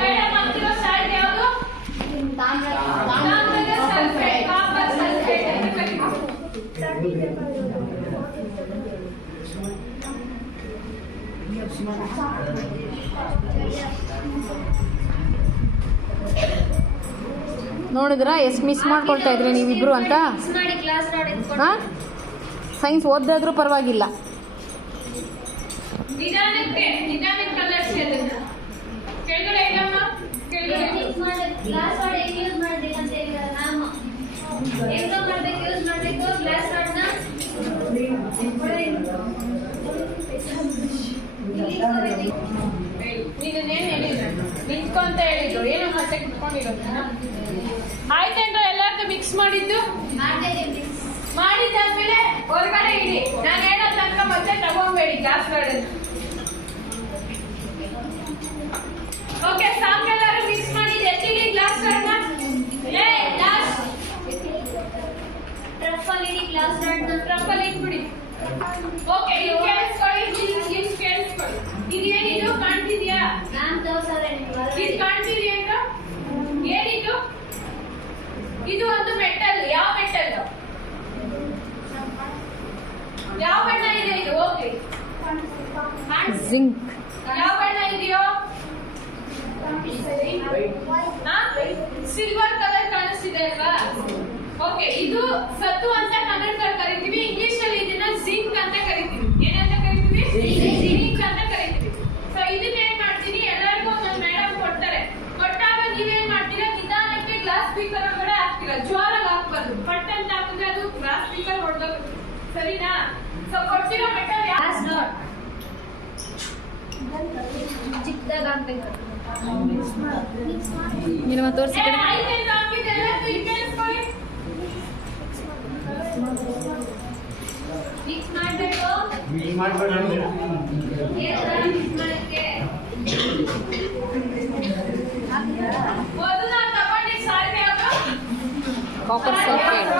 Madam ಹಾಕ್ತಿರೋ salt ಯಾವುದು? ತಾಮ್ರದ ಸಲ್ಫೇಟ್, ಕಾಪರ್ ಸಲ್ಫೇಟ್ ಅಂತ ಕರೀತೀವಿ. ನೋಡಿದ್ರಾ ಎಷ್ಟು ಮಿಸ್ ಮಾಡ್ಕೊಳ್ತಾ ಇದ್ರಿ ನೀವಿಬ್ರು ಅಂತ. ಸೈನ್ಸ್ ಓದಾದ್ರೂ ಪರವಾಗಿಲ್ಲ. ನಿಧಾನಕ್ಕೆ ಕಲರ್ಸಿ ಅದನ್ನ. ಕೆಳಗಡೆ ಇಡಮ್ಮ, ಕೆಳಗಡೆ ಗ್ಲಾಸ್ ರಾಡ್ ಹೇಗೆ ಯೂಸ್ ಮಾಡಬೇಕು ಅಂತ ಹೇಳಿದ್ರೆ ನಾನು ಹೇಗೆ ಮಾಡಬೇಕು ಯೂಸ್ ಮಾಡಬೇಕು ಗ್ಲಾಸ್ ರಾಡ್ ನ ನೀನೇನು ಹೇಳಿದ್ರು ನಿಂತ್ಕೊಂತ ಹೇಳಿದ್ರು ಏನು ಮತ್ತೆ ಕುತ್ಕೊಂಡಿರೋದು. ಆಯ್ತೇನ್ರ ಎಲ್ಲಾರ್ದು ಮಿಕ್ಸ್ ಮಾಡಿದ್ದು ಮಾಡಿದ್ದಾದ್ಮೇಲೆ ಹೊರಗಡೆ ಇಡಿ. ನಾನು ಹೇಳೋ ತನಕ ಮತ್ತೆ ತಗೊಂಬೇಡಿ ಗ್ಲಾಸ್ ರಾಡ್. ಓಕೆ, ಸಾಂಗ್ ಎಲ್ಲರೂ ಮಿಕ್ಸ್ ಮಾಡಿ ಎತ್ತಿಡಿ ಗ್ಲಾಸ್ ರಾಡ್ ನ. ಟ್ರಫಲ್ ಇಡಿ ಗ್ಲಾಸ್ ರಾಡ್ ನ ಟ್ರಫಲ್ ಇಟ್ಬಿಡಿ. ಓಕೆ, ಇದು ಕೇಳಿಸ್ಕೊಳ್ಳಿ, ಕೇಳಿಸ್ಕೊಳ್ಳಿ. ಇದೇನಿದು ಕಾಣ್ತಿದ್ಯಾ? ನಾನು ತೋರ್ಸೋರೆ ಇದು ಕಾಣ್ತಿದ್ಯಾ ಅಂತ? ಏನಿದು? ಇದು ಒಂದು ಮೆಟಲ್. ಯಾವ ಮೆಟಲ್? ಯಾವ ಬಣ್ಣ ಇದೆ ಇದು? Okay, zinc. ಯಾವ ಬಣ್ಣ ಇದೆಯೋ? ಸಿಲ್ವರ್ ಕಲರ್ ಕಾಣಿಸ್ತಿದೆ ಅಲ್ವಾ? ಓಕೆ, ಇದು ಸತ್ತು ಅಂತ ಕನ್ನಡದಲ್ಲಿ ಕರಿತೀವಿ. ಇಂಗ್ಲಿಷ್ ಅಲ್ಲಿ ಇದನ್ನ ಜಿಂಕ್ ಅಂತ ಕರಿತೀವಿ. ಏನಂತ ಕರಿತೀವಿ? ಜಿಂಕ್ ಅಂತ ಕರಿತೀವಿ. ಸೊ ಇದನ್ನ ಏನ್ ಮಾಡ್ತೀನಿ, ಎಲ್ಲರಿಗೂ ಒಂದೊಂದು ಮೇಡಮ್ ಕೊಡ್ತಾರೆ. ಕೊಟ್ಟಾಗ ನೀವೇನ್ ಮಾಡ್ತೀರಾ, ನಿಧಾನಕ್ಕೆ ಗ್ಲಾಸ್ ಸ್ಪೀಕರ್ ಒಳಗಡೆ ಹಾಕ್ತೀರಾ. ಜೋರಾಗಿ ಹಾಕ್ಬಾರ್ದು. ಪಟ್ ಅಂತ ಹಾಕಿದ್ರೆ ಅದು ಗ್ಲಾಸ್ ಸ್ಪೀಕರ್ ಹೊಡೆದೋಗುತ್ತೆ. ಸರಿನಾ? ಸೊ ಕೊಡ್ತಿರೋ ಮೆಟಲ್ ಗ್ಲಾಸ್ ರಾಡ್ ಚಿಕ್ಕದಾಗಿ ಹಾಕ್ಬೇಕು. ನಿನ್ನ ತೋರಿಸಿ ಕಡೆ ಮಿಕ್ಸ್ ಮಾಡಬೇಕು. ಮಿಕ್ಸ್ ಮಾಡಕ್ಕೆ ಮೊದಲು ತಗೊಂಡಿ ಸಾಲ್ಟ್ ಯಾವುದು? Copper sulphate.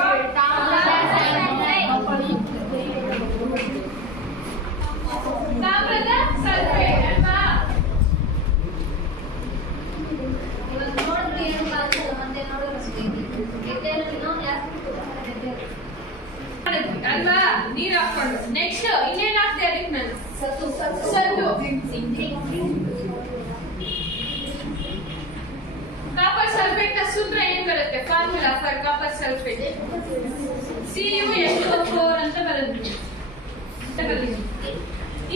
ತಾಮ್ರದ ಸಲ್ಫೇಟ್ ಅಲ್ವಾ? ಇವಾಗ ನೋಡಿದ್ರೆ ಏನು ಕಾಣಿಸಲ್ಲ, ಮತ್ತೆ ಅಲ್ವಾ? ನೀರು ಹಾಕೊಂಡು ನೆಕ್ಸ್ಟ್ ಇನ್ನೇನ್ ಹಾಕ್ದೆ ಅದಕ್ಕೆ ನಾನು? ಸತ್ತು. ಕಾಪರ್ ಸಲ್ಫೇಟ್ ನ ಸೂತ್ರ ಏನ್ ಬರುತ್ತೆ? Formula for copper sulphate CuSO4 ಅಂತ ಬರುತ್ತೆ.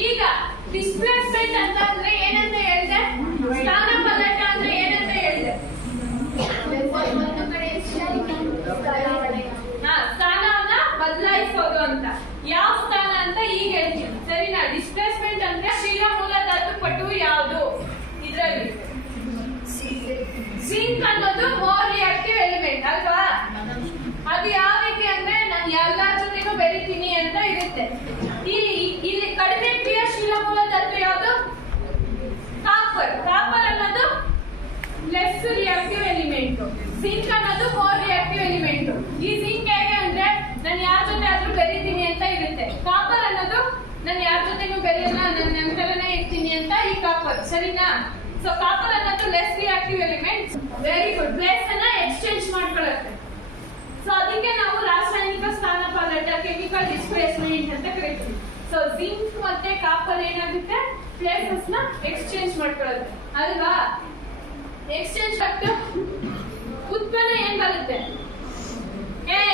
ಈಗ ಡಿಸ್ಪ್ಲೇಸ್ಮೆಂಟ್ ಅಂತ ಅಂದ್ರೆ ಏನಂತ ಹೇಳಿದೆ? ಸ್ಥಾನ ಪಲ್ಲಟ ಅಂದ್ರೆ ಏನಂತ ಹೇಳಿದೆ? ಸ್ಥಾನವನ್ನ ಬದಲಾಯಿಸೋದು ಅಂತ. ಯಾವ ಸ್ಥಾನ ಅಂತ ಈಗ ಹೇಳ್ತೀನಿ, ಸರಿನಾ? ಡಿಸ್ಪ್ಲೇಸ್ಮೆಂಟ್ ಅಂದ್ರೆ ಶೀಲ ಮೂಲ ಧಾತು ಪಟು ಯಾವುದು? ಇದ್ರಲ್ಲಿ ಜಿಂಕ್ ಅನ್ನೋದು ಮೋರ್ ರಿಯಾಕ್ಟಿವ್ ಎಲಿಮೆಂಟ್ ಅಲ್ವಾ? ಅದು ಯಾವ ರೀತಿ ಅಂದ್ರೆ ನಾನು ಎಲ್ಲರ ಜೊತೆಗೂ ಬೆರಿತೀನಿ ಅಂತ ಇರುತ್ತೆ. ಇಲ್ಲಿ ಕಡಿಮೆ ಕ್ರಿಯಾಶೀಲ ಮೂಲ ಧಾತು ಯಾವುದು? ಕಾಪರ್. ಕಾಪರ್ ಅನ್ನೋದು ಲೆಸ್ ರಿಯಾಕ್ಟಿವ್ ಎಲಿಮೆಂಟ್. ಜಿಂಕ್ ಅನ್ನೋದು ಮೋರ್ ರಿಯಾಕ್ಟಿವ್ ಎಲಿಮೆಂಟ್. ಈ ಜಿಂಕ್ ಹೇಗೆ ಅಂದ್ರೆ ನಾನು ಯಾರ ಜೊತೆ ಆದ್ರೂ ಬೆರಿತೀನಿ ಅಂತ ಇರುತ್ತೆ. ಕಾಪರ್ ಅನ್ನೋದು ನಾನು ಯಾರ ಜೊತೆಗೂ ಬೆರೆಯಲ್ಲ, ನನ್ನ ನಂತರನೇ ಇರ್ತೀನಿ ಅಂತ ಈ ಕಾಪರ್. ಸರಿನಾ? ಸೊ ಕಾಪರ್ ಅನ್ನೋದು less reactive element. Very good. Place ಅನ್ನ ಎಕ್ಸ್ಚೇಂಜ್ ಮಾಡ್ಕೊಳ್ಳುತ್ತೆ. ಸೊ ಅದಕ್ಕೆ ನಾವು ರಾಸಾಯನಿಕ ಸ್ಥಾನ ಪಲ್ಲಟ, ಕೆಮಿಕಲ್ ಡಿಸ್ಪ್ಲೇಸ್ಮೆಂಟ್ ಅಂತ ಕರಿತೀವಿ. ಸೊ ಜಿಂಕ್ ಮತ್ತೆ ಕಾಪರ್ ಏನಾಗುತ್ತೆ, ಪ್ಲೇಸಸ್ ನ ಎಕ್ಸ್ಚೇಂಜ್ ಮಾಡ್ಕೊಳ್ಳುತ್ತೆ ಅಲ್ವಾ? ಎಕ್ಸ್ಚೇಂಜ್ ಆಗ್ತಾ ಉತ್ಪನ್ನ ಏನ್ ಬರುತ್ತೆ?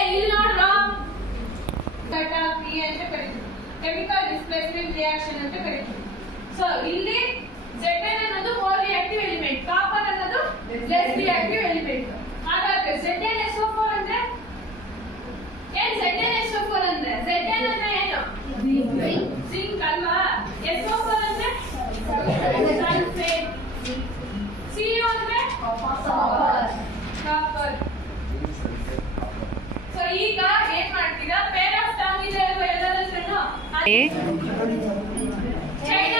ಇಲ್ಲಿ ನೋಡ್ರ ಕ್ರಿಯೆ ಅಂತ ಕರಿತೀವಿ. ಕೆಮಿಕಲ್ ಡಿಸ್ಪ್ಲೇಸ್ಮೆಂಟ್ ರಿಯಾಕ್ಷನ್ ಅಂತ ಕರಿತೀವಿ. ಸೊ ಇಲ್ಲಿ Zn ಅನ್ನೋದು ಮೋರ್ ರಿಯಾಕ್ಟಿವ್ ಎಲಿಮೆಂಟ್, ಕಾಪರ್ ಅನ್ನೋದು ಲೆಸ್ ರಿಯಾಕ್ಟಿವ್ ಎಲಿಮೆಂಟ್. ಹಾಗಾದ್ರೆ ZnSO4 ಅಂದ್ರೆ ಏನ್? ZnSO4 ಅಂದ್ರೆ Zn ಅಂದ್ರೆ ಏನು? ಜಿಂಕ್ ಅಲ್ವಾ? SO4 ಅಂದ್ರೆ ಸಲ್ಫೇಟ್. Cu ಅಂದ್ರೆ ಕಾಪರ್. ಸೊ ಈಗ ಏನ್ ಮಾಡ್ತೀರಾ? ಪೇರ್ ಆಫ್ ಟಂಗ್ ಇದೆ ಅಲ್ವಾ ಎಲ್ಲರ ಹತ್ರನೂ?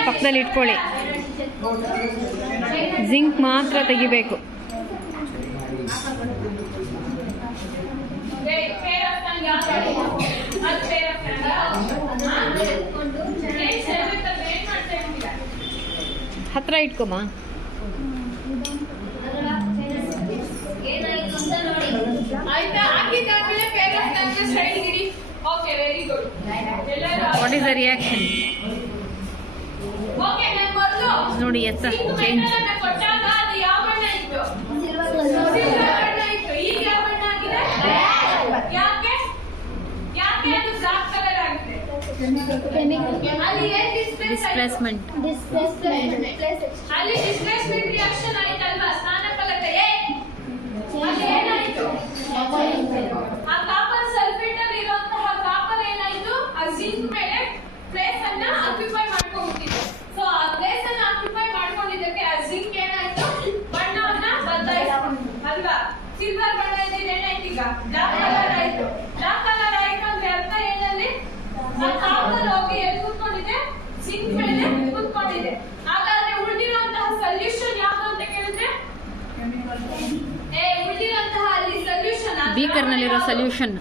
ಪಕ್ಕದಲ್ಲಿ ಇಟ್ಕೊಳ್ಳಿ. ಜಿಂಕ್ ಮಾತ್ರ ತೆಗಿಬೇಕು. ಹತ್ರ ಇಟ್ಕೊಮ್ಮ. What is the reaction? Okay ನಾನು ಮೊದಲು ನೋಡಿ ಎತ್ತ zinc ಚೇಂಜ್. metal ಅನ್ನ ಕೊಟ್ಟಾಗ ಅದು ಯಾವ ಬಣ್ಣ ಇತ್ತು? ಸಿಲ್ವರ್ ಸಿಲ್ವರ್ ಬಣ್ಣ ಇತ್ತು. ಈಗ ಯಾವ ಬಣ್ಣ ಆಗಿದೆ? ಯಾಕೆ ಯಾಕೆ ಅದು ಬ್ಲಾಕ್ ಕಲರ್ ಆಗಿದೆ? ಅಲ್ಲಿ ಏನ್ ಡಿಸ್ಪ್ಲೇಸ್ಮೆಂಟ್. ಅಲ್ಲಿ ಡಿಸ್ಪ್ಲೇಸ್ಮೆಂಟ್ ರಿಯಾಕ್ಷನ್ ಆಯ್ತಲ್ವಾ? ಸ್ನಾನ ಫಲಕ ಅಲ್ಲಿ ಏನಾಯ್ತು? ಆ ಕಾಪರ್ ಸಲ್ಫೇಟ್ ಅಲ್ಲಿ ಇರುವಂತಹ ಕಾಪರ್ ಏನಾಯ್ತು? ಆ ಜಿಂಕ್ ಮೇಲೆ ಪ್ಲೇಸ್ ಅನ್ನ ಆಕ್ಯುಪೈ ಮಾಡ್ಕೊಂಡ್ಬಿಟ್ಟಿದೆ. ಸೊ ಆ ಪ್ಲೇಸ್ ಅನ್ನ ಆಕ್ಯುಪೈ ಮಾಡ್ಕೊಂಡಿದ್ದಕ್ಕೆ ಆ ಜಿಂಕ್ ಏನಾಯ್ತು? ಬಣ್ಣವನ್ನ ಬದಲಾಯಿಸ್ಕೊಂಡು ಅಲ್ವಾ? ಸಿಲ್ವರ್ ಬಣ್ಣ ಇದ್ದಿದ್ದು ಏನಾಯ್ತು? ಈಗ ಡಾರ್ಕ್ ಕಲರ್ ಆಯ್ತು. ಡಾರ್ಕ್ ಕಲರ್ ಆಯ್ತು ಅಂದ್ರೆ ಅರ್ಥ ಏನಲ್ಲಿ? ಆ ಕಾಪರ್ ಹೋಗಿ ಎಲ್ಲಿ ಕೂತ್ಕೊಂಡಿದೆ? ಜಿಂಕ್ ಮೇಲೆ ಕೂತ್ಕೊಂಡಿದೆ. ಹಾಗಾದ್ರೆ ಉಳಿದಿರುವಂತಹ ಸೊಲ್ಯೂಷನ್ ಯಾವುದು ಅಂತ ಕೇಳಿದ್ರೆ ಉಳಿದಿರುವಂತಹ ಅಲ್ಲಿ ಸೊಲ್ಯೂಷನ್ ಬೀಕರ್ ನಲ್ಲಿರೋ ಸೊಲ್ಯೂಷನ್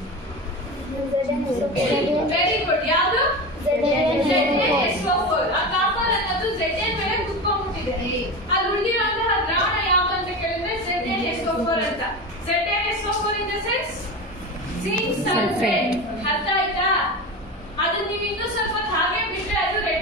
ವೆರಿ ಗುಡ್. ಯಾವುದು? ZnSO4. ಆ ಕಾಪರ್ ಅನ್ನೋದು Zn ಮೇಲೆ ಕುತ್ಕೊಂಡ್ಬಿಟ್ಟಿದೆ. ಅಲ್ಲಿ ಉಳಿದಿರುವಂತಹ ದ್ರಾವಣ ಯಾವುದು ಅಂತ ಕೇಳಿದ್ರೆ ZnSO4 ಅಂತ. ZnSO4 in the sense zinc sulphate. ಅರ್ಥ ಆಯ್ತಾ? ಅದನ್ನ ನೀವು ಇನ್ನೂ ಸ್ವಲ್ಪ ಹಾಗೆ ಬಿಟ್ರೆ ಅದು ರೆಡ್ಡಿ